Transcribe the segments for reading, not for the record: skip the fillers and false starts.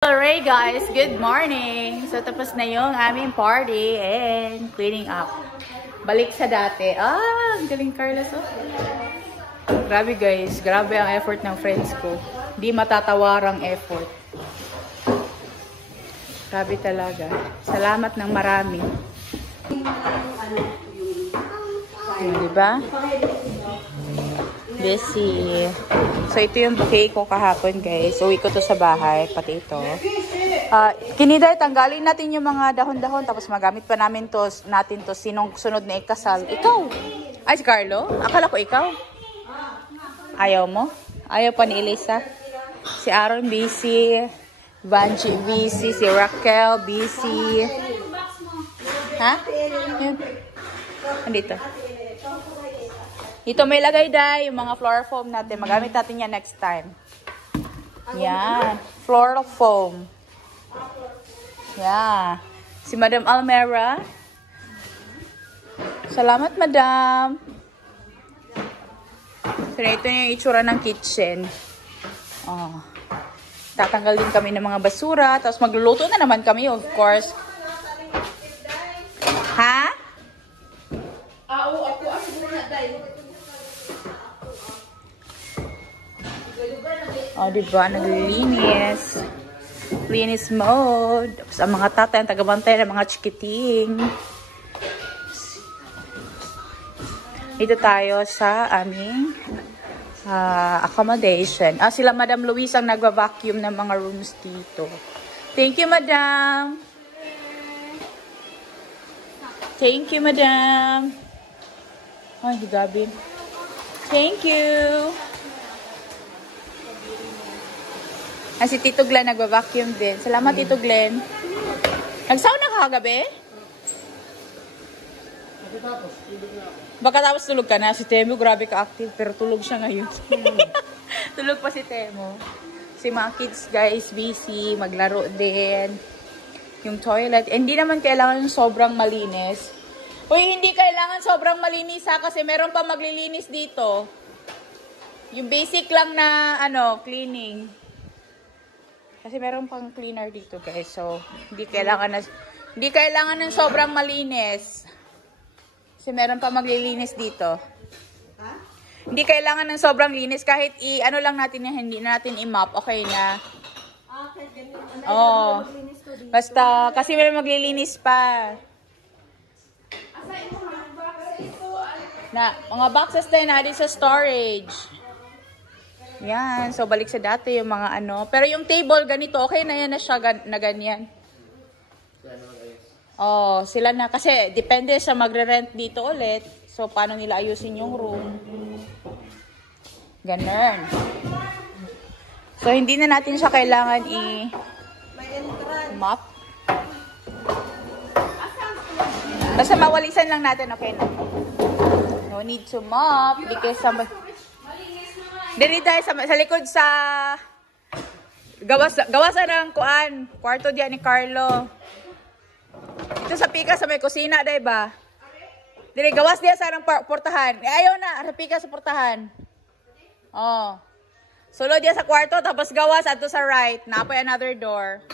Alright guys, good morning! So tapos na yung aming party and cleaning up. Balik sa dati. Ang galing Carlos oh. Grabe guys, grabe ang effort ng friends ko. Di matatawarang effort. Grabe talaga. Salamat ng marami. Diba? Busy. So, ito yung bouquet ko kahapon, guys. Uwi ko to sa bahay, pati ito. Kiniday, tanggalin natin yung mga dahon-dahon, tapos magamit pa natin to sinong sunod na ikasal. Ikaw! Ay, si Carlo? Akala ko ikaw. Ayaw mo? Ayaw pa ni Elisa? Si Aaron, busy. Vanji, busy. Si Raquel, busy. Ha? Yun. Andito. Ito may lagay dahil yung mga floral foam natin. Magamit natin yan next time. Yan. Floral foam. Yan. Si Madam Almera. Salamat, Madam. So, ito yung itsura ng kitchen. Oh. Tatanggal din kami ng mga basura. Tapos magluluto na naman kami, of course. Ha? Oo, ako siguro na dahil. O, diba? Naglilinis. Linis mode. Tapos ang mga tatay, ang tagabantay ng mga chikiting. Dito tayo sa aming accommodation. Sila Madam Luis ang nagva-vacuum ng mga rooms dito. Thank you, Madam. Thank you, Madam. Ay, gabi. Thank you. Si Tito Glenn nagva-vacuum din. Salamat, Tito Glenn. Nag-sauna ka kagabi? Baka tapos tulog ka na. Si Temo, grabe ka-active. Pero tulog siya ngayon. Tulog pa si Temo. Si mga kids, guys, busy. Maglaro din. Yung toilet. Hindi naman kailangan sobrang malinis. Uy, hindi kailangan sobrang malinis ha. Kasi meron pa maglilinis dito. Yung basic lang na, cleaning. Kasi meron pang cleaner dito, guys. So, hindi kailangan ng sobrang malinis. Kasi meron pa maglilinis dito. Hindi kailangan ng sobrang linis. Kahit lang natin yan, hindi natin i-mop. Okay na. Oo. Basta, kasi meron maglilinis pa. Mga boxes tayo na sa storage. Yan. So, balik sa dati yung mga Pero yung table, ganito. Okay na yan na siya na ganyan. Oh, sila na. Kasi, depende sa magre-rent dito ulit. So, paano nila ayusin yung room. Ganun. So, hindi na natin siya kailangan i-mop. Basta mawalisan lang natin. Okay na. No need to mop. Because dito tayo sa likod sa gawasan ng kwarto diyan ni Carlo. Ito sa pika sa may kusina, day ba? Dire gawas diya sa portahan. Ayaw na, pika sa portahan. Oh. Sulod diya sa kwarto tapos gawas ato sa right. Napoy another door.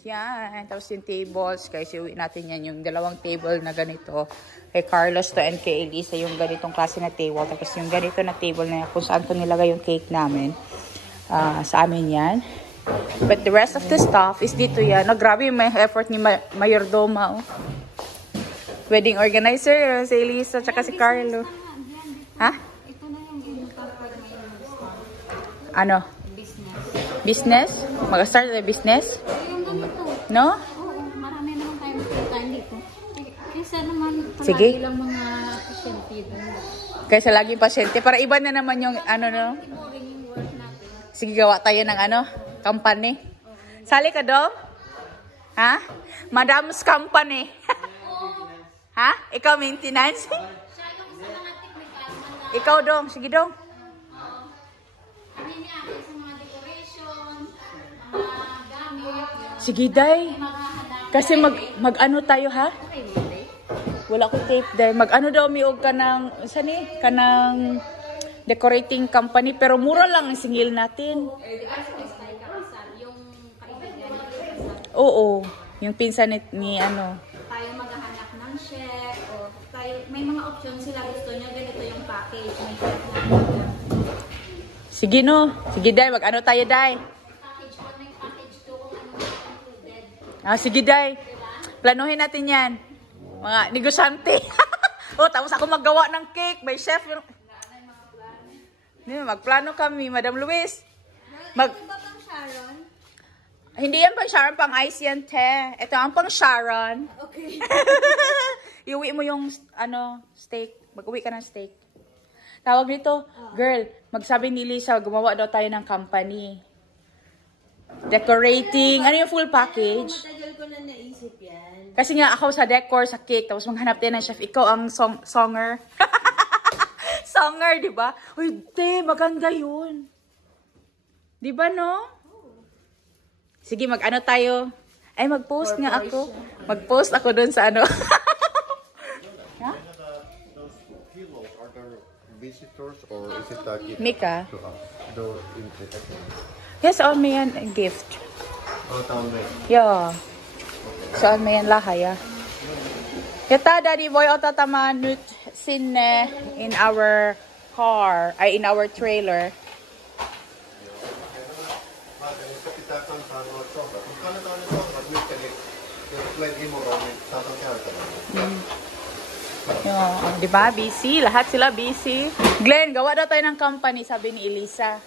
Yan. Tapos yung tables, guys, iuwi natin yan. Yung dalawang table na ganito. Kay Carlos to and kay Elisa, yung ganitong klase na table. Tapos yung ganito na table na kung saan ko nilagay yung cake namin. Sa amin yan. But the rest of the stuff is dito yan. Grabe yung may effort ni Mayordoma. Oh. Wedding organizer, si Elisa, tsaka si Carlo. Ha? Ito na yung ano? Business? Mag-start na business? No? Oo, marami naman tayo magpuntahan dito. Kaysa naman sige. Lang mga pasyente. Kaysa laging pasyente. Para iba na naman yung no? Sige, gawa tayo ng company. Sali ka, Dom? Ha? Madam's company. Ha? Ikaw maintenance? Ikaw, Dom. Sige, Dom. Sige, Day. Kasi mag-ano tayo, ha? Wala ko tape, Day. Mag-ano daw miog ka ng, saan eh? Ka ng decorating company, pero mura lang ang singil natin. Yung kaibigan niya. Oo, yung pinsan ni ano. Tayo maghahanap ng chef o tayo, may mga option sila gusto nyo. Ganito yung package. May chef na. Sige no. Sige, Day. Mag-ano tayo, Day? Package 1, may package 2 kung ano included. Ah, sige, Day. Planuhin natin yan. Mga negosyante. Oh, tapos ako maggawa ng cake. May chef. Magplano kami, Madam Luis. Ito ba pang Sharon? Hindi yan pang Sharon, pang ice yan, te. Ito ang pang Sharon. Okay. Iuwi mo yung, ano, steak. Mag-uwi ka ng steak. Tawag nito, girl, magsabi ni Lisa, gumawa daw tayo ng company. Decorating, ano yung full package? Matagal ko na naisip yan. Kasi nga ako sa decor, sa cake, tapos maghanap din ng chef. Ikaw ang songer. Songer, di ba? Uy, te, maganda yun. Di ba, no? Sige, mag-ano tayo? Ay, mag-post nga ako. Mag-post ako dun sa ano. Ha? Those pillows are there visitors or is it a gift Mika? to us? Yes, on me yan, gift. Oh, tama. Yeah. Saan mo yan lahay, ah? Yata, Daddy Boy, o tatama nut sine in our car, ay in our trailer. Yung, di ba? Busy. Lahat sila busy. Glenn, gawa daw tayo ng company, sabi ni Elisa.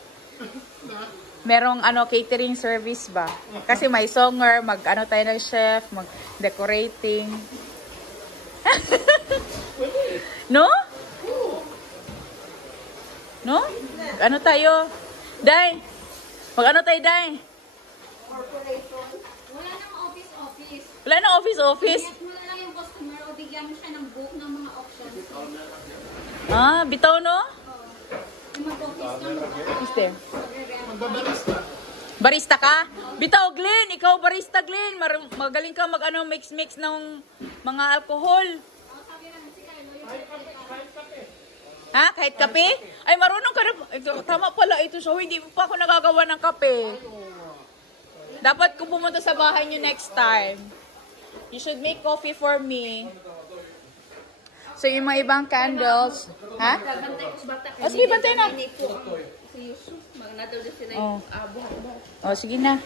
Merong ano catering service ba? Kasi may songer, mag-ano tayo ng chef, mag-decorating. No? No? Ano tayo? Day! Mag-ano tayo, Day? Wala nang office. Wala na office. Bigyan mo na lang yung customer o bigyan mo siya ng book ng mga options. Ah, bitaw, no? Yung mag-office ng Sister. Barista ka? Bitaw, Glenn. Ikaw barista, Glenn. Magaling ka mag-ano, mix-mix ng mga alcohol. Ha? Kahit kape? Ay, marunong ka na. Tama pala ito. So, hindi pa ako nagagawa ng kape. Dapat ko pumunta sa bahay niyo next time. You should make coffee for me. So, yung mga ibang candles. Ha? O, sige, bantay na. Oh. Oh, sige na.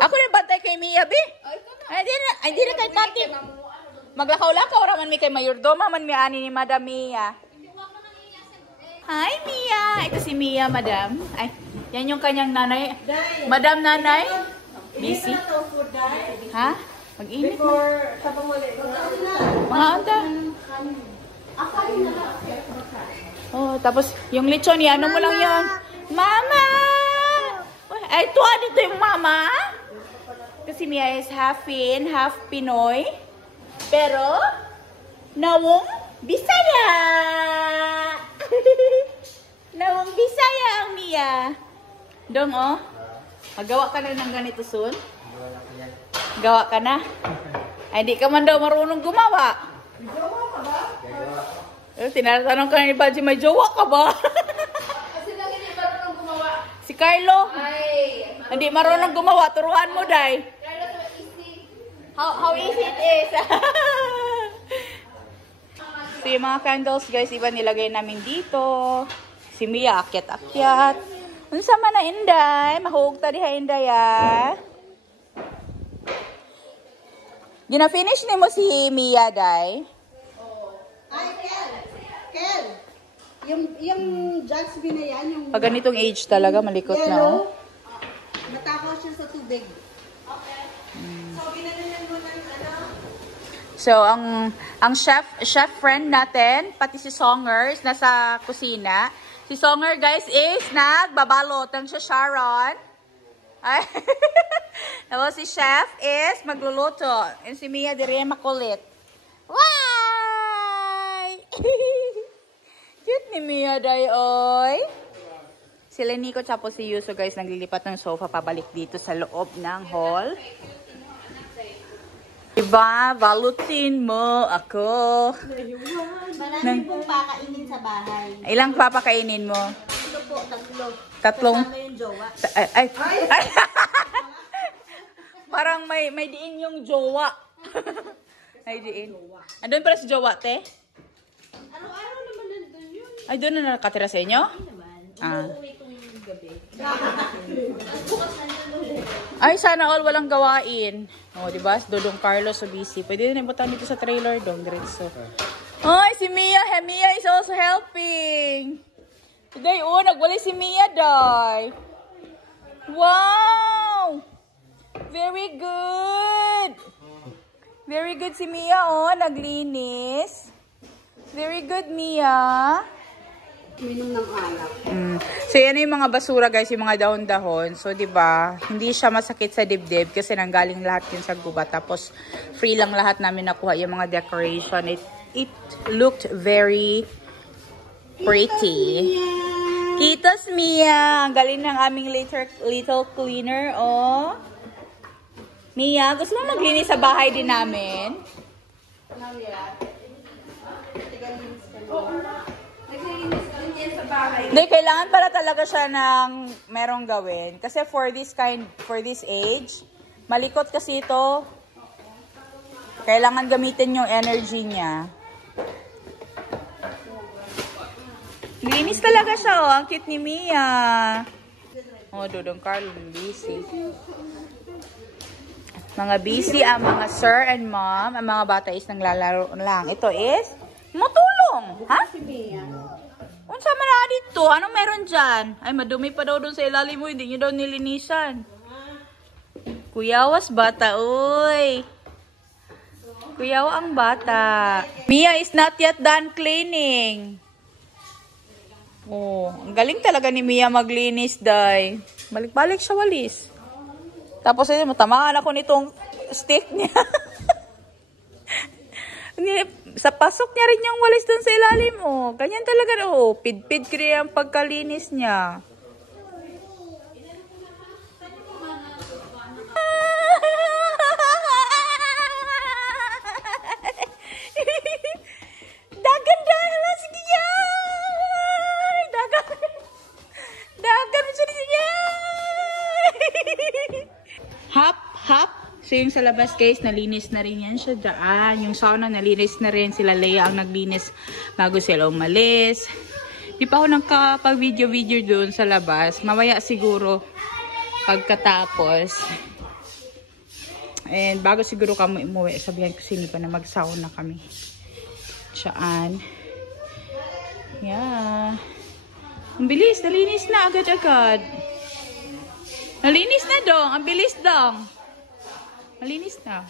Ako na bantay kay Mia, be. Ay, di na kay Tati. Maglakaw-lakaw raman mi kay Mayordoma man mi ani ni Madam Mia. Hi, Mia. Ito si Mia, Madam. Ay, yan yung kanyang nanay. Madam Nanay. Busy. Ha? Mag-init na. Mga anta. Oh, tapos yung lechon, ano mo lang yan. Mama! Ay, tuwa dito yung mama. Kasi Mia is half Fin, half Pinoy. Pero, nawong Bisaya! Nawong Bisaya ang Mia. Dong, oh. Magawa ka na ng ganito soon? Gawa ka na? Ay, di ka man daw marunong gumawa. Jowa ka ba? Tinatanong ka ni Baji, may jowa ka ba? Kasi lang hindi marunong gumawa. Si Carlo? Ay, Hindi marunong gumawa. Turuan mo, Day. kaya so easy. How easy it is. So, yung mga candles, guys, iba nilagay namin dito. Si Mia, akyat-akyat. Unsa man na, Inday? Mahug ta diha, Inday, ah. Gina-finish ni mo si Mia, Day? Ay, Kel. Yung Jasmine na yan, yung Pag ganitong age talaga, malikot na, oh. matakaw siya sa tubig. Okay. So, ginananan mo ng ano? So, ang chef friend natin, pati si Songers, nasa kusina. Si Songer, guys, is nagbabalot ng siya Sharon. Ay. Tapos si chef is magluluto. And si Mia dire makulit. Why? Cute ni Mia, day, oy. Sila Nico, tapos si Yuso, guys, naglilipat ng sofa pabalik dito sa loob ng hall. Diba? Valutin mo ako. Marami pong pakainin sa bahay. Ilang papakainin mo? Ito po, Tatlong? Kasama yung jowa. Ay. Parang may diin yung jowa. May diin. Andun pala si jowa, te? Araw-araw naman nandun yun. Ay, doon na nakatira sa inyo? Ah. Uuwi kong gabi. Ay, sana all walang gawain. O, oh, diba? Dodong Carlos so busy. Pwede din ibutan dito sa trailer dong, diretso. Ay, si Mia. Mia is also helping. Today, nagwali si Mia, day. Wow! Very good. Very good si Mia, naglinis. Very good, Mia. Minom ng alak. So, yan yung mga basura, guys, yung mga dahon-dahon. So, diba, hindi siya masakit sa dibdib kasi nanggaling lahat yun sa gubat. Tapos, free lang lahat namin nakuha yung mga decoration. It looked very pretty. Kitos, Mia! Ang galing ng aming little cleaner, oh. Mia, gusto mo maglinis sa bahay din namin? Hindi, kailangan pala talaga siya ng merong gawin. Kasi for this age, malikot kasi ito. Kailangan gamitin yung energy niya. Linis talaga siya, oh. Ang cute ni Mia. Oh, Dodong Carlo, busy. Mga busy ang mga sir and mom. Ang mga bata is nanglalaro lang. Ito is matulong. Ha? Unsa man na dito? Anong meron dyan? Ay, madumi pa daw doon sa ilalim mo. Hindi nyo daw nilinisan. Kuyawas bata, uy. Kuyawa ang bata. Mia is not yet done cleaning. Oh, ang galing talaga ni Mia maglinis, day. Balik-balik siya walis. Tapos ayun, matamaan ako nitong stick niya. Sa pasok niya rin yung walis dun sa ilalim, oh. Ganyan talaga, oh. Pid-pid kaya ang pagkalinis niya. Dagan dahil, sige yan! Dagan, sige yan! Hop, hop. So, yung sa labas, guys, nalinis na rin yan siya daan. Yung sauna, nalinis na rin. Sila Leia ang naglinis bago sila umalis. Di pa ako nakapag-video-video doon sa labas. Mamaya siguro pagkatapos. And bago siguro kami umuwi, sabihan ko sino pa na mag-sauna kami. Saan? Yeah. Ang bilis, nalinis na agad-agad. Nalinis na dong. Ang bilis dong. Malinis na.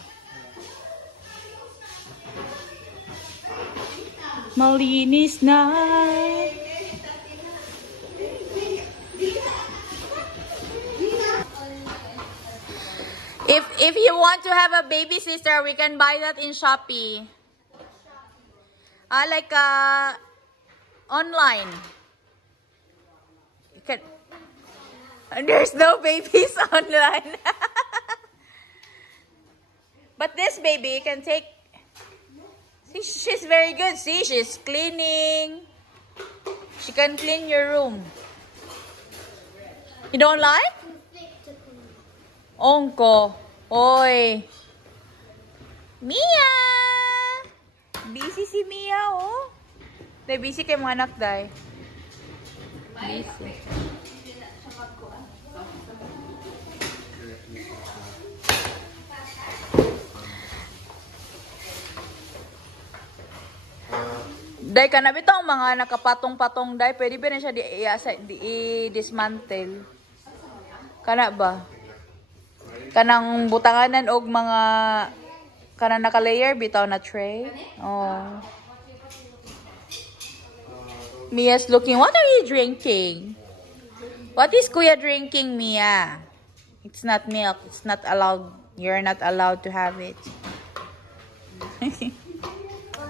Malinis na. If you want to have a baby sister, we can buy that in Shopee. Like online. You can. There's no babies online. But this baby can take... See, she's very good. See, she's cleaning. She can clean your room. You don't like? Ongko. Oy. Mia! Busy si Mia, oh. Dahil busy kay mga anak, dahi. Busy. Day, kana bitong mga nakapatong-patong, day, pwede ba na siya i-dismantle? Kana ba? Kanang butanganan og mga kanang naka-layer bitaw na tray. Oh. Mia's looking. What are you drinking? What is Kuya drinking, Mia? It's not milk. It's not allowed. You're not allowed to have it.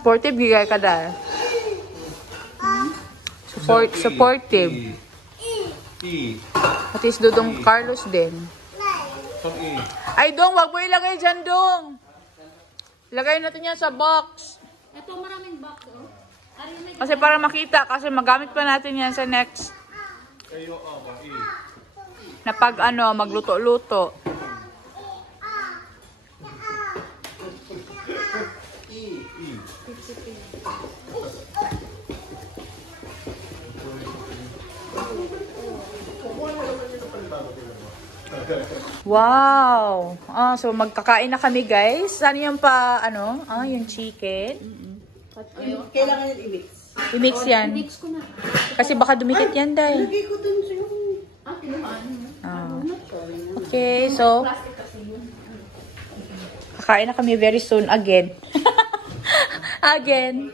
Supportive gigay ka dahil. Supportive. At least Dodong Carlos din. Ay, Dong, wag mo ilagay dyan, Dong. Ilagay natin yan sa box. Ito, maraming box, oh. Ari, may Kasi para makita, kasi magamit pa natin yan sa next. Na pag ano, magluto-luto. Wow! Ah, so magkakain na kami, guys. Ano yung pa, ano? Ah, yung chicken. Kailangan yung i-mix. I-mix yan. mix ko na. Kasi baka dumikit yan, Day. Lagay ko dun sa yung... Ah. Okay, so kakain na kami very soon again. Again.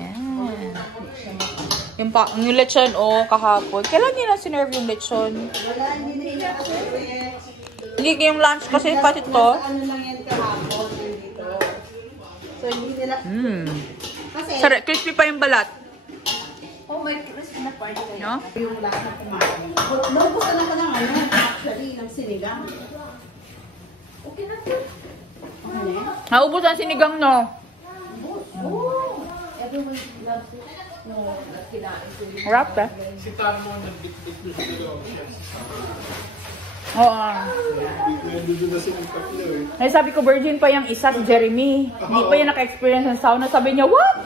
Yan. Yung lechon, oh, kahapon. Kailan nila sinerve yung lechon? Wala, hindi na i-serve. Hindi yung lunch kasi pati to. Ano lang yan kahapon dito. So, hindi nila... Kasi... Crispy pa yung balat. Oh, may crispy na party kayo. No? Yung lahat na kumain. Naubusan ako ng ano, actually, ng sinigang. Okay na po. Okay na yan? Naubos ang sinigang, no? Oh! Everyone loves it. No, kinain ko yun. Wrap, eh? Si Tamo nagbit-bit doon sa dalawang chef. Oo. Nandun na silang tatlo eh. Ay, sabi ko, virgin pa yung isa, si Jeremy. Hindi pa yan naka-experience ng sauna. Sabi niya, what?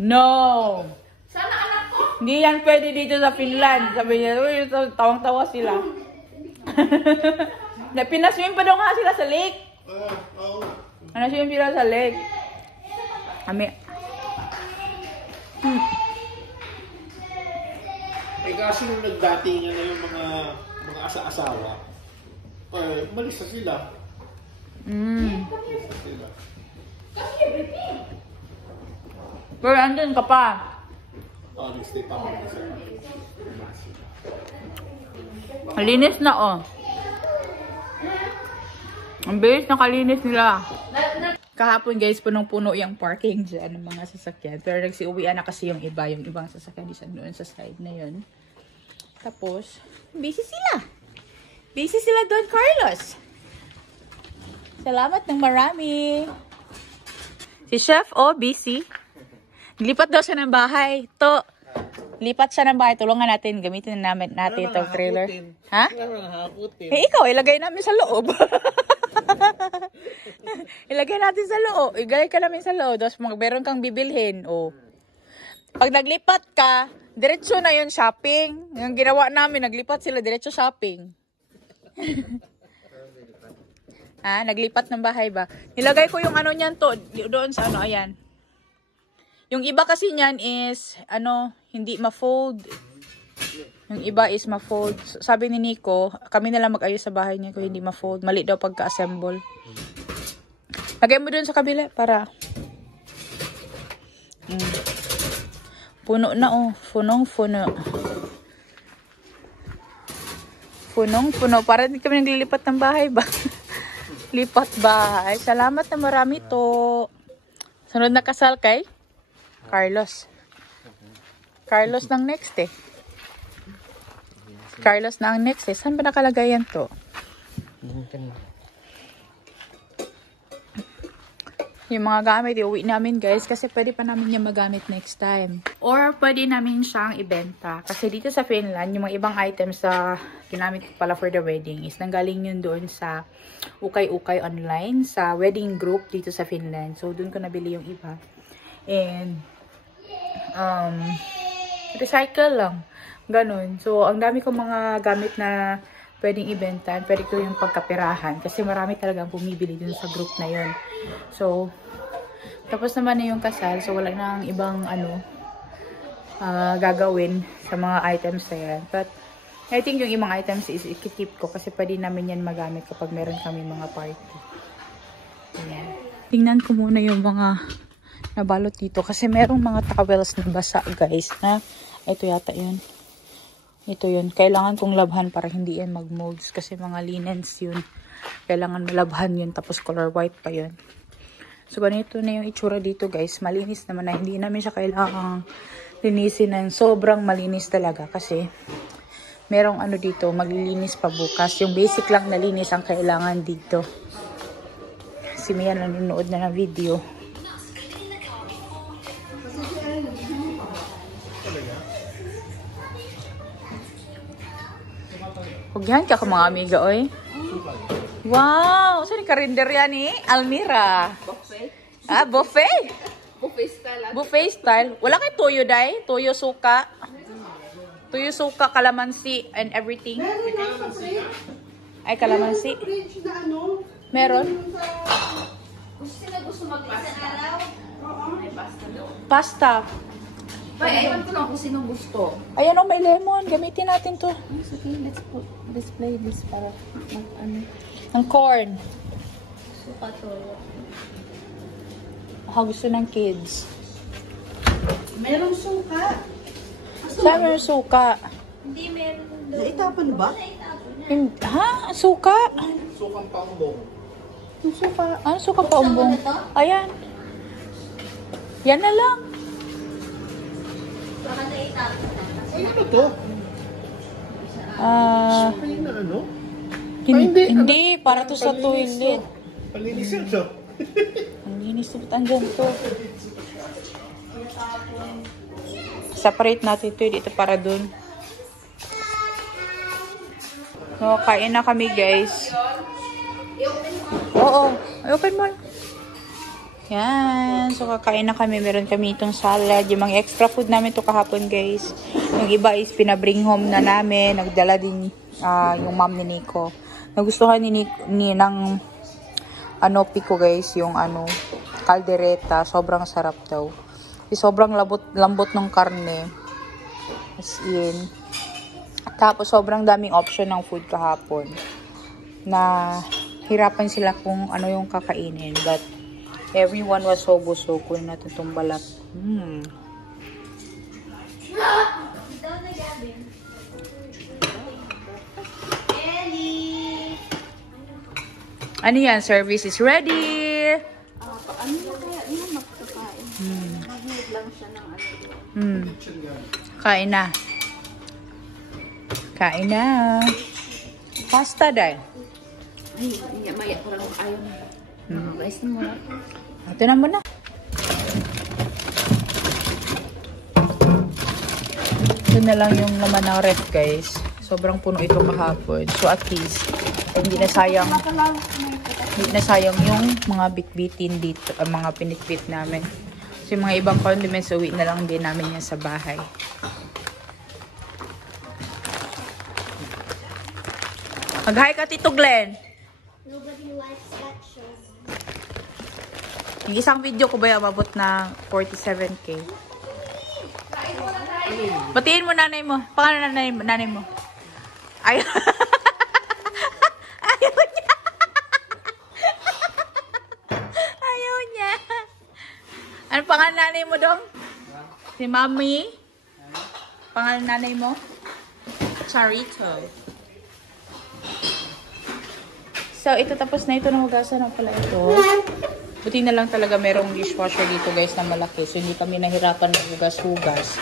No! Sana anak ko. Hindi yan pwede dito sa Finland. Sabi niya, uy, tawang-tawa sila. Pinaswim pa daw nga sila sa lake. Pinaswim sila sa lake. Kami. Eh kasi nung nagdatingan na yung mga asa-asawa, umalis na sila. Umalis na sila. Pero andun ka pa. Honestly, pa ako isa. Malinis na, oh. Ang bilis nakalinis nila. Kahapon, guys, punong-puno yung parking dyan ng mga sasakyan. Pero nagsiuwian na kasi yung ibang sasakyan isa doon sa side na yun. Tapos, busy sila. Busy sila doon, Carlos. Salamat ng marami. Si Chef, oh, busy. Lipat daw siya ng bahay. To, lipat siya ng bahay. Tulungan natin. Gamitin natin itong trailer. Ha? Eh, ikaw, ilagay namin sa loob. Ilagay natin sa loob. Ilagay ka namin sa loob. Tapos meron kang bibilhin. Oh. Pag naglipat ka, diretso na yun shopping. Yung ginawa namin, naglipat sila diretso shopping. Ah, naglipat ng bahay ba? Nilagay ko yung ano niyan to. Doon sa ano, ayan. Yung iba kasi niyan is, ano, hindi ma-fold. Yung iba is ma-fold. Sabi ni Nico, kami na lang mag-ayos sa bahay niya kung hindi ma-fold. Mali daw pagka-assemble. Lagay mo dun sa kabila para. Puno na, oh. Punong-puno. Punong-puno. Para hindi kami naglilipat ng bahay ba? Lipat bahay. Salamat na marami to. Sunod na kasal kay Carlos. Carlos ng next eh. Carlos na ang next eh. Saan ba nakalagay yan to? Yung mga gamit, iuwi namin guys. Kasi pwede pa namin yung magamit next time. Or pwede namin siyang ibenta. Kasi dito sa Finland, yung mga ibang items na ginamit ko pala for the wedding is nanggaling yun doon sa ukay-ukay online. Sa wedding group dito sa Finland. So, doon ko nabili yung iba. And, recycle lang. Ganon. So, ang dami kong mga gamit na pwedeng ibenta. Pwede ko yung pagkapirahan. Kasi marami talagang bumibili dun sa group na yun. So, tapos naman na yung kasal. So, wala nang ibang gagawin sa mga items na yan. But, I think yung ibang items is ikikip ko. Kasi pwede namin yan magamit kapag meron kami mga party. Ayan. Tingnan ko muna yung mga nabalot dito. Kasi merong mga towels na basa, guys. Na, ito yata yun. Ito yun. Kailangan kong labhan para hindi yan mag-molds. Kasi mga linens yun. Kailangan malabhan yun. Tapos color white pa yun. So, ganito na yung itsura dito, guys. Malinis naman na. Hindi namin siya kailangang linisin ng sobrang malinis talaga. Kasi, merong ano dito, maglilinis pa bukas. Yung basic lang na linis ang kailangan dito. Si Mia nanonood na ng video. Hugyan ka mga amiga, oy. Wow! Saan yung karinder yan eh? Almira. Buffet. Ah, buffet? Buffet style. Buffet style. Wala kay toyo, day? Toyo suka. Toyo suka, kalamansi, and everything. Meron lang sa fridge. Ay, kalamansi. Fridge na ano. Meron? Gusto mag-isa araw? Pasta. Ewan ko lang kung sinong gusto. Ayan o, may lemon. Gamitin natin to. Okay, let's display this para ano. Ang corn. Suka toyo. Gusto ng kids. Merong suka. Saan meron suka? Hindi meron doon. Naitapan ba? Ha? Suka? Sukang paumbong. Ang suka. Ano suka pa umbong? Ayan. Yan na lang. Baka naitapon na. Ay, ano to? Ay, na ano? Hindi. Para to sa Palinis toilet. to. Palinis yan to. Ang linis to. Andyan to. Separate natin ito dito para dun. So, kain na kami guys. Oo. Open mo. Yan. So, kakain na kami. Meron kami itong salad. Yung mga extra food namin to kahapon guys. Yung iba is pinabring home na namin. Nagdala din yung mom ni Nico. Nagustuhan ni ng Pico guys. Yung caldereta. Sobrang sarap daw. Sobrang lambot ng karne. As in. Tapos sobrang daming option ng food kahapon. Na hirapan sila kung ano yung kakainin. But everyone was so busog. Kunin natin itong balat. Ito na gabi. Ellie! Ano yan? Service is ready! Ano na kaya yun magkakain? Mag-need lang siya ng Kain na. Kain na. Pasta dahil. Ay, maya ko lang ayaw na. Guys, mo na. Ito na muna. Ito na lang yung laman ng ref guys. Sobrang puno ito kahapon. So at least, hindi na sayang yung mga bitbitin dito. Mga pinitbit namin. So yung mga ibang condiments, uwi na lang din namin yan sa bahay. Mag-hi ka, Tito Glenn. Nobody likes that show. Yung isang video ko ba yung abot na 47K? Batiin mo nanay mo. Paano nanay mo? Ayaw. Ayaw niya. Ayaw niya. Ano pangalan nanay mo dong? Si Mami? Pangalan nanay mo? Charito. So, ito tapos na ito na hugasan na pala ito. Buti na lang talaga merong dishwasher dito guys na malaki. So, hindi kami nahirapan maghugas-hugas.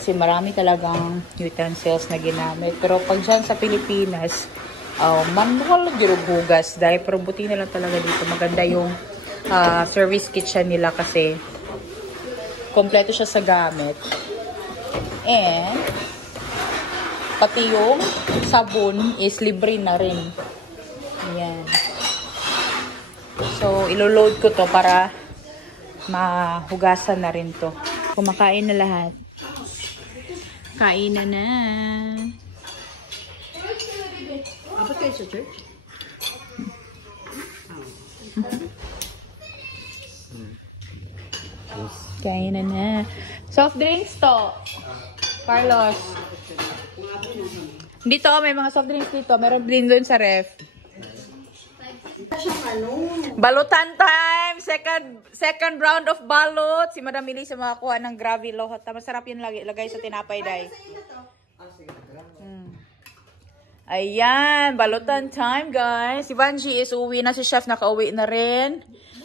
Kasi marami talagang utensils na ginamit. Pero pag dyan sa Pilipinas, manual girugugas. Dahil pero buti na lang talaga dito. Maganda yung service kitchen nila kasi kompleto siya sa gamit. And pati yung sabon is libre na rin. Ayan. So, ilo-load ko to para mahugasan na rin to. Kumakain na lahat. Kain na na. Apa kayo sa church? Kain na na. Soft drinks to. Carlos. Dito, may mga soft drinks dito. Meron din doon sa ref. Balutan time! Second round of balot. Si Madam Millie sa mga kuha ng gravy lohot. Masarap yun lagay sa tinapay, day. Ayan, balutan time, guys. Si Vanji is uwi na. Si Chef nakauwi na rin.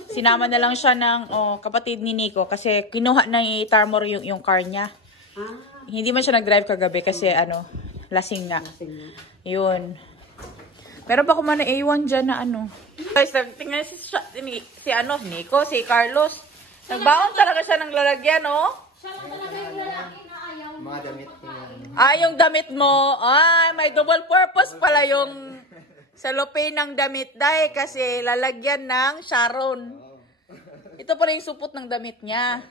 Sinama na lang siya ng kapatid ni Nico kasi kinuha na ni Tarmor yung car niya. Hindi man siya nag-drive kagabi kasi lasing nga. Kasi nga. Yun. Meron pa ako man na A1 dyan na ano. Guys, tingnan si Nico, si Carlos. Nagbaon talaga siya ng lalagyan, oh. Siya lang talaga yung lalaki na ayaw. Mga damit niya. Yung damit mo. Ay, may double purpose pala yung cellophane ng damit dahil kasi lalagyan ng Sharon. Ito pala yung supot ng damit niya.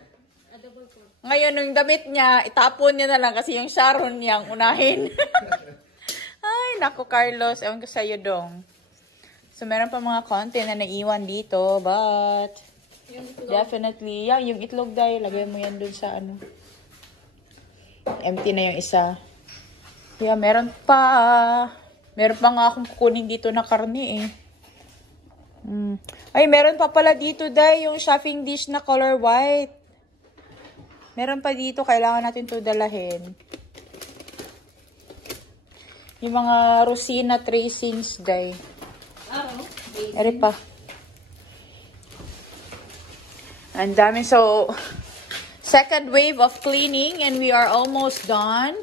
Ngayon, yung damit niya, itapon niya na lang kasi yung Sharon niyang unahin. Ay, naku Carlos. Ewan ko sa'yo dong. So, meron pa mga content na naiwan dito, but definitely, yung itlog dahil, lagay mo yan dun sa ano. Empty na yung isa. Yeah, meron pa. Meron pa nga akong kukunin dito na karne eh. Ay, meron pa pala dito dahil yung chafing dish na color white. Meron pa dito, kailangan natin to dalahin. Yung mga Rosina tracings dahil. Eri pa. Ang dami. So, second wave of cleaning and we are almost done.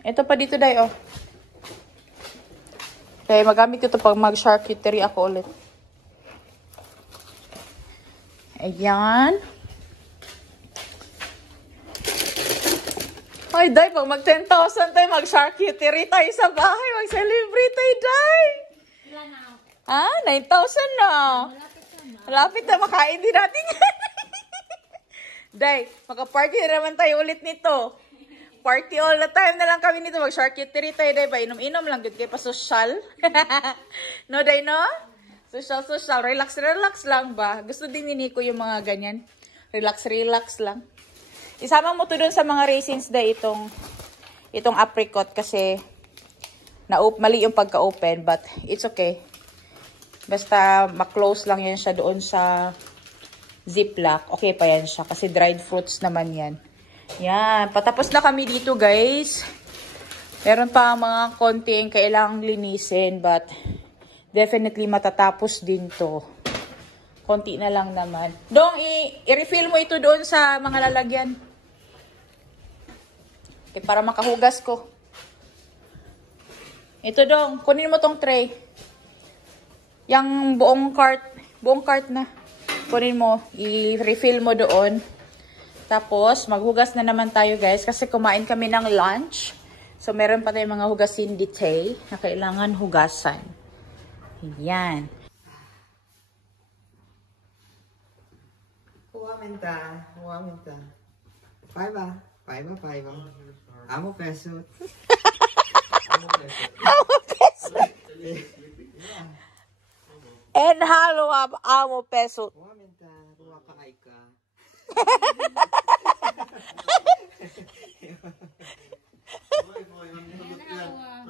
Ito pa dito, Day, oh. Okay, magamit ko ito pag mag-charcuterie ako ulit. Ayan. Ay, Day, pag mag 10,000 tayo, mag-charcuterie tayo sa bahay. Mag-celebrate tayo, Day. Wala na. 9,000 na. Malapit na, makain din natin yan. Day, maka-party na naman tayo ulit nito. Party all the time na lang kami nito. Mag-charcuterie tayo, Day. Inom-inom lang. Good kayo pa social. No, Day, no? Social. Relax lang ba? Gusto din ni Nico yung mga ganyan. Relax lang. Isama mo to dun sa mga raisins, Day, itong apricot kasi mali yung pagka-open, but it's okay. Basta ma-close lang yan siya doon sa ziplock. Okay pa yan siya kasi dried fruits naman yan. Yan. Patapos na kami dito, guys. Meron pa mga konting kailangang linisin, but definitely matatapos din to. Konti na lang naman. Dong, i-refill mo ito doon sa mga lalagyan. Okay, para makahugas ko. Ito, Dong. Kunin mo tong tray. Yang buong cart na. Kunin mo. I-refill mo doon. Tapos, maghugas na naman tayo, guys. Kasi kumain kami ng lunch. So, meron pa tayong mga hugasin detail na kailangan hugasan. Yan. Kuha minta. Paiba. Amo peso. And halo amo peso. Kuha minta. Kuha pa ay ka.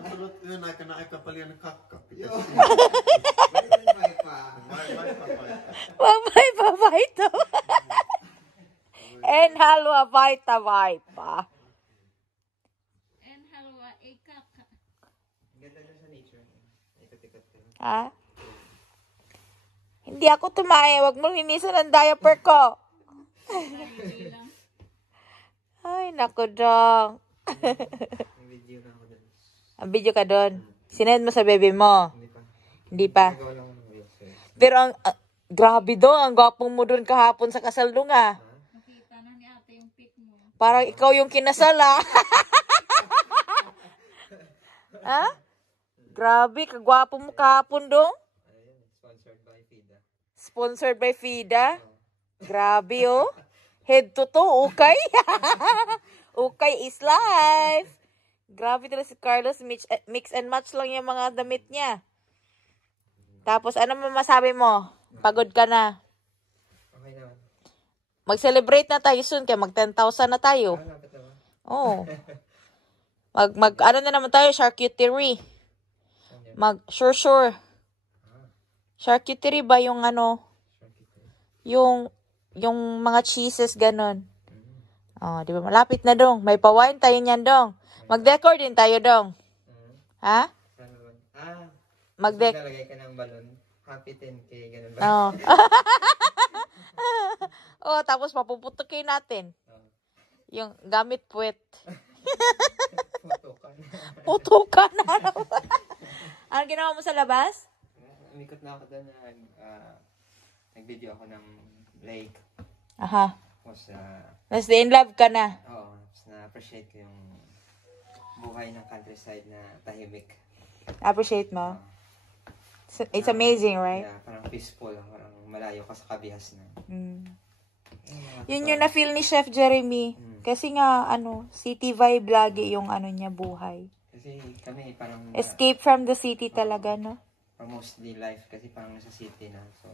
Tulot yun, ay kapalian ng kakap. Babay to. And halo abay pa. And halwa, ikaka. Ganda na sa nature. Ikot-ikot ka. Ha? Hindi ako tumae. Huwag mong linisan ang diaper ko. Ay, naku, Dong. May video na ako dun. Ang video ka doon. Sinend mo sa baby mo. Hindi pa. Nagawa lang ako ng website. Pero grabe, Dong. Ang gwapong mo doon kahapon sa kasal nung Nakita na ni ate yung pic mo. Parang ikaw yung kinasal, Ha? Grabe, kagwapo mo kahapon, Dong. Ayun, sponsored by FIDA. Sponsored by FIDA. Grabe, oh. Head to toe, okay? Okay is life. Grabe talaga si Carlos. Mix and match lang yung mga damit niya. Tapos, ano masabi mo? Pagod ka na. Okay naman. Mag-celebrate na tayo soon, kaya mag 10,000 na tayo. Lapit naman. Oo. Ano na naman tayo? Charcuterie. Sure. Charcuterie ba yung ano? Yung mga cheeses, ganon. Oh, di ba? Malapit na, Dong. May pa-wine tayo niyan, Dong. Mag-decor din tayo, Dong. Ha? Lalagay ka ng balon. Happy 10K, ganun ba? Oh. Oh, tapos mapuputukin natin. Yung gamit puwet. Photo ka na. Putukan na. Ano ginawa mo sa labas? Umikot na ako doon na nag-video ako ng lake. Aha. Tapos, Mas in love ka na. oo, tapos na-appreciate ko yung buhay ng countryside na tahimik. Appreciate mo? It's amazing, right? Yeah, parang peaceful, parang malayo ka sa kabihas na. Yun yung na-feel ni Chef Jeremy. Kasi nga, city vibe lagi yung niya buhay. Kasi kami parang Escape from the city talaga, no? mostly life kasi parang nasa city na. So,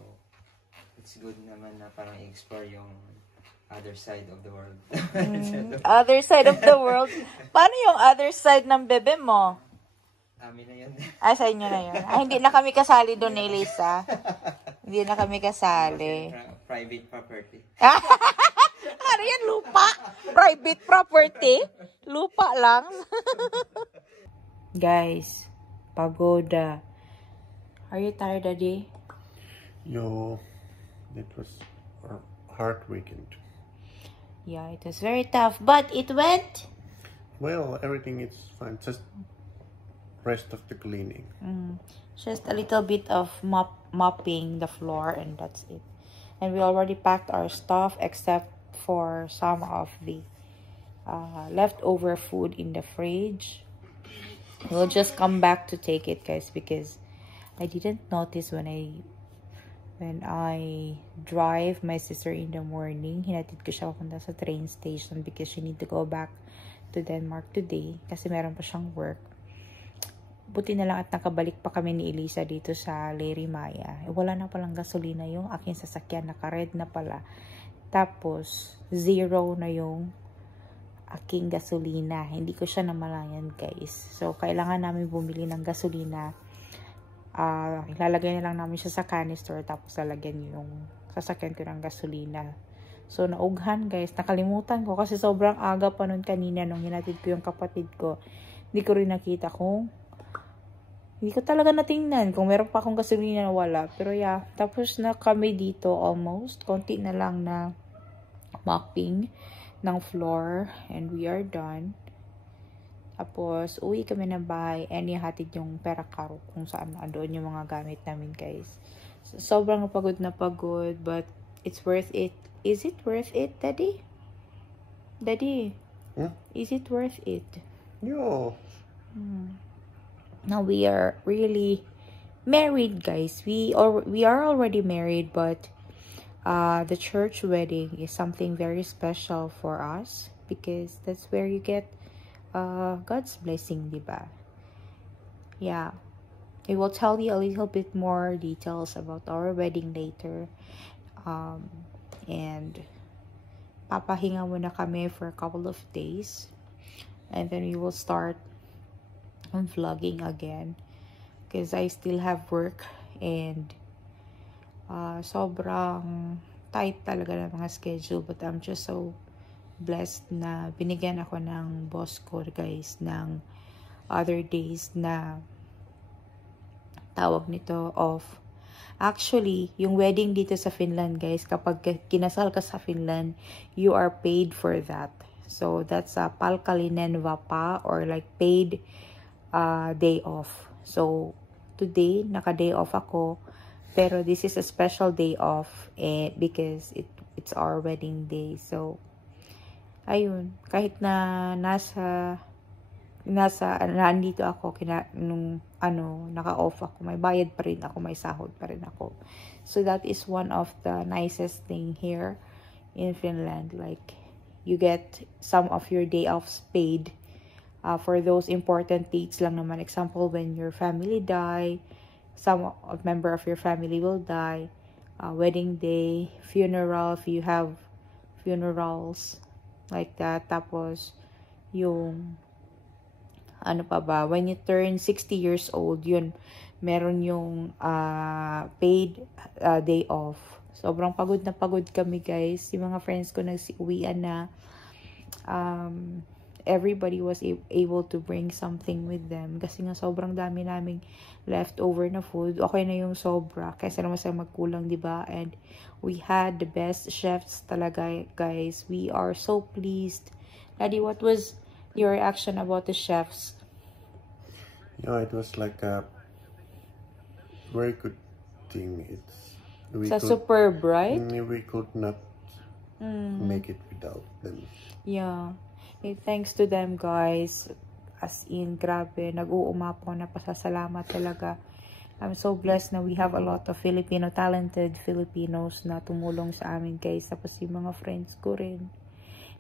it's good naman na parang i-explore yung other side of the world. Other side of the world? Paano yung other side ng bebe mo? Amin na yun. Sa inyo na yun. Hindi na kami kasali doon, Elisa. Hindi na kami kasali. Private property. Ano yan? Lupa? Private property? Lupa lang? Guys, pagoda. Are you tired, Daddy? Yo, it was heartbreaking. Yeah, it was very tough. But it went? Well, everything is fine. Just rest of the cleaning. Just a little bit of mopping the floor and that's it. And we already packed our stuff except for some of the leftover food in the fridge. We'll just come back to take it, guys, because I didn't notice when I drive my sister in the morning. Hinatid ko siya papunta sa train station because she need to go back to Denmark today kasi meron pa siyang work. Buti na lang at nakabalik pa kami ni Elisa dito sa Larry Maya. Wala na palang gasolina yung aking sasakyan. Naka-red na pala. Tapos, 0 na yung aking gasolina. Hindi ko siya namalayan, guys. So, kailangan namin bumili ng gasolina. Ilalagay na lang namin siya sa canister. Tapos, lalagyan yung sasakyan ko ng gasolina. So, naughan, guys. Nakalimutan ko kasi sobrang aga pa nun kanina nung hinatid ko yung kapatid ko. Hindi ko rin nakita kung hindi ko talaga natingnan kung meron pa akong gasolina na wala. Pero yeah, tapos na kami dito almost. Konti na lang na mopping ng floor. And we are done. Tapos, uwi kami ng bahay. And ihatid yung pera karo kung saan doon yung mga gamit namin, guys. So, sobrang pagod na pagod. But, it's worth it. Is it worth it, Daddy? Daddy, is it worth it? Yo. Now we are really married, guys. We are already married, but the church wedding is something very special for us because that's where you get God's blessing, diba? Yeah, I will tell you a little bit more details about our wedding later, and papahinga muna kami for a couple of days, and then we will start vlogging again because I still have work and sobrang tight talaga ng mga schedule, but I'm just so blessed na binigyan ako ng boss ko, guys, ng other days na tawag nito off. Actually, yung wedding dito sa Finland, guys, kapag kinasal ka sa Finland, you are paid for that. So that's a palkalinen vapa or like paid day off. So, today, naka-day off ako. Pero this is a special day off because it's our wedding day. So, ayun. Kahit na nandito ako, naka-off ako, may bayad pa rin ako, may sahod pa rin ako. So, that is one of the nicest thing here in Finland. Like, you get some of your day offs paid. For those important dates lang naman. Example, when your family die, some member of your family will die, wedding day, funeral, if you have funerals, like that. Tapos, yung, ano pa ba, when you turn 60 years old, yun, meron yung paid day off. Sobrang pagod na pagod kami, guys. Yung mga friends ko nag-uwian na, everybody was able to bring something with them. Kasi nga sobrang dami naming leftover na food. Okay na yung sobra. Kaysa naman sa magkulang, diba? And we had the best chefs talaga, guys. We are so pleased. Daddy, what was your reaction about the chefs? Yeah, it was like a very good thing. Superb, right? We could not make it without them. Yeah. Thanks to them, guys. As in, grabe. Nag-uumapo na pasasalamat talaga. I'm so blessed na we have a lot of talented Filipinos na tumulong sa amin, guys. Tapos yung mga friends ko rin.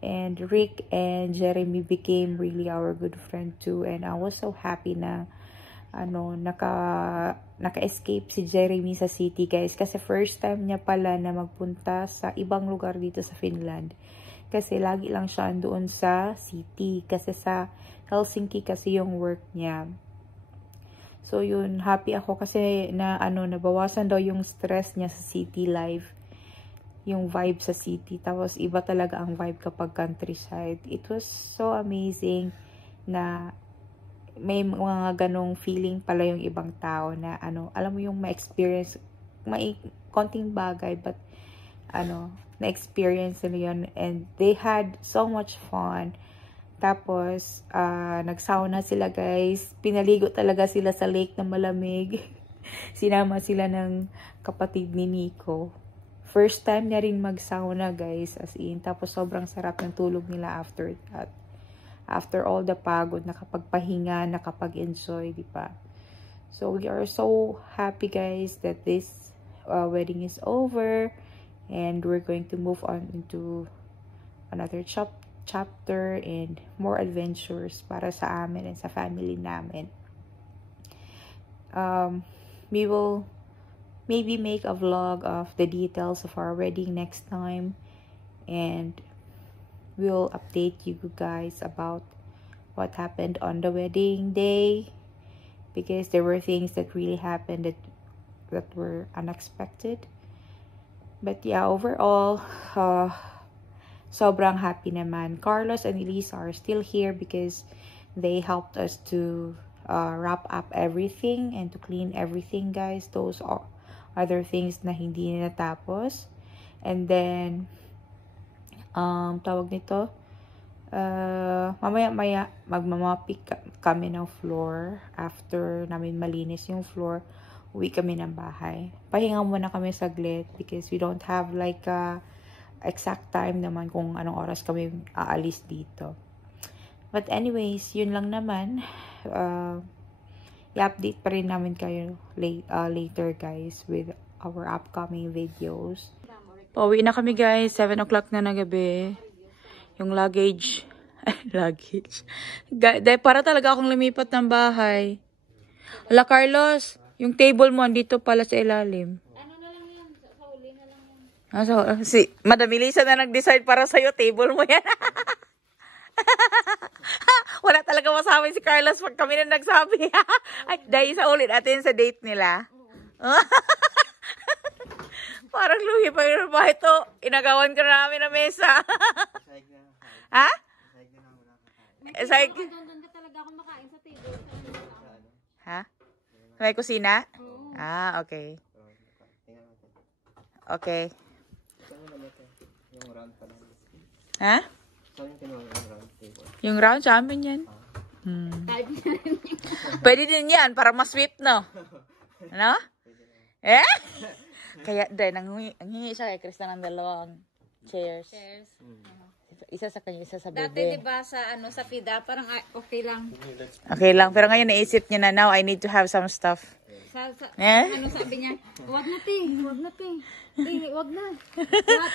And Rick and Jeremy became really our good friend too. And I was so happy na naka-escape si Jeremy sa city, guys. Kasi first time niya pala na magpunta sa ibang lugar dito sa Finland. Kasi lagi lang siya doon sa city. Kasi sa Helsinki kasi yung work niya. So yun, happy ako kasi na nabawasan daw yung stress niya sa city life. Yung vibe sa city. Tapos iba talaga ang vibe kapag countryside. It was so amazing na may mga ganong feeling pala yung ibang tao na alam mo yung ma-experience, may konting bagay but na-experience nila yun, and they had so much fun. Tapos nagsauna sila, guys. Pinaligo talaga sila sa lake na malamig. Sinama sila ng kapatid ni Nico. First time niya rin magsauna, guys, as in. Tapos sobrang sarap ng tulog nila after that. After all the pagod, nakapagpahinga, nakapag-enjoy, di ba? So, we are so happy, guys, that this wedding is over. And we're going to move on into another chapter and more adventures para sa amin and sa family namin. We will maybe make a vlog of the details of our wedding next time. And we'll update you guys about what happened on the wedding day, because there were things that really happened that were unexpected. But yeah, overall, sobrang happy naman. Carlos and Elisa are still here because they helped us to wrap up everything and to clean everything, guys. Those are other things na hindi natapos. And then tawag nito, mamaya magmamapik kami ng floor. After namin malinis yung floor, uwi kami ng bahay. Pahinga muna kami saglit because we don't have like a exact time naman kung anong oras kami aalis dito. But anyways, yun lang naman. I-update pa rin namin kayo later, guys, with our upcoming videos. Pauwi na kami, guys. 7 o'clock na gabi. Yung luggage. Para talaga akong lumipat ng bahay. Ala, Carlos, yung table mo andito pala sa ilalim. Ano na lang yan? Sa uli na lang yan. Si Madam Elisa na nag-decide para sa'yo. Table mo yan. Wala talaga masabi si Carlos pag kami na nagsabi. Ay, dahil sa ulit natin sa date nila. Parang luhi pa yun ba ito? Inagawan ka na namin na mesa. Ha? Doon ka talaga ako makain sa table. Ha? May kusina? Ah, okay. Okay. Ha? Yung round sa amin yan. Pwede din yan para ma-sweep, no? Ano? Eh? Kaya, nanghingi siya kay Krista ng 2 chairs. Isa sa kanya, isa sa bebe. Dati, diba, sa PIDA, parang okay lang. Okay lang. Pero ngayon, naisip niya na, now, I need to have some stuff. Ano sabi niya? Wag na, te. Wag na, te. Wag na.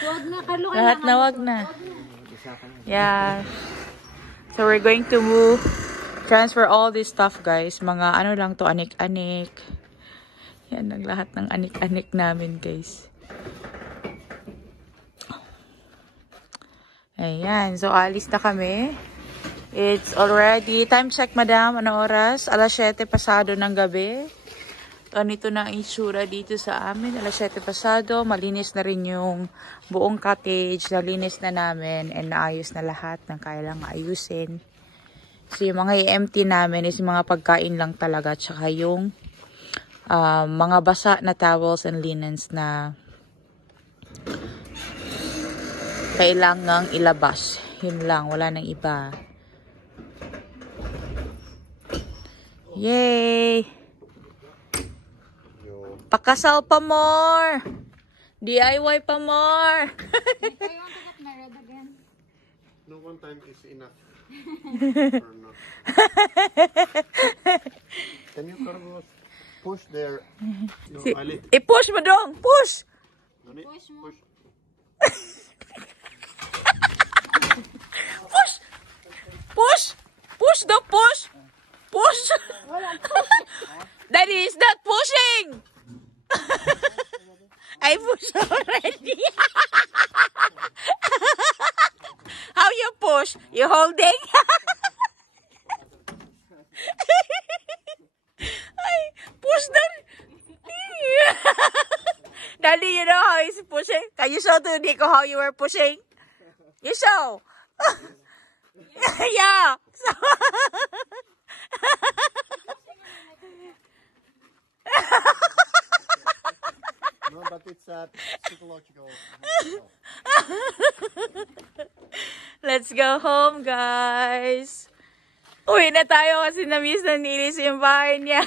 Wag na. Carlo, lahat na wag na. Yeah. So, we're going to transfer all this stuff, guys. Mga ano lang to, anik-anik. Yan, ang lahat ng anik-anik namin, guys. Ayan. So, alis na kami. It's already, time check, madam. Ano oras? 7:00 pasado ng gabi. Ganito na ang itsura dito sa amin. 7:00 pasado. Malinis na rin yung buong cottage. Nalinis na namin. And naayos na lahat ng kailangang ayusin. So, yung mga i-empty namin is mga pagkain lang talaga. Tsaka yung mga basa na towels and linens na kailangang ilabas. Yun lang. Wala nang iba. Yay! Pakasal pa more! DIY pa more! No, one time is enough. Or not. Can you Carlos push there? No, Ali. I-push mo dong! Push! Push. Push! Push! Push the push! Push! Daddy is not pushing! I push already. How you push? You holding? Ay, push down. Daddy, you know how he's pushing? Can you show to Nico how you were pushing? You show. Yeah. No, but it's psychological. Let's go home, guys. Uwi na tayo kasi na-miss na nilis yung bahay niya.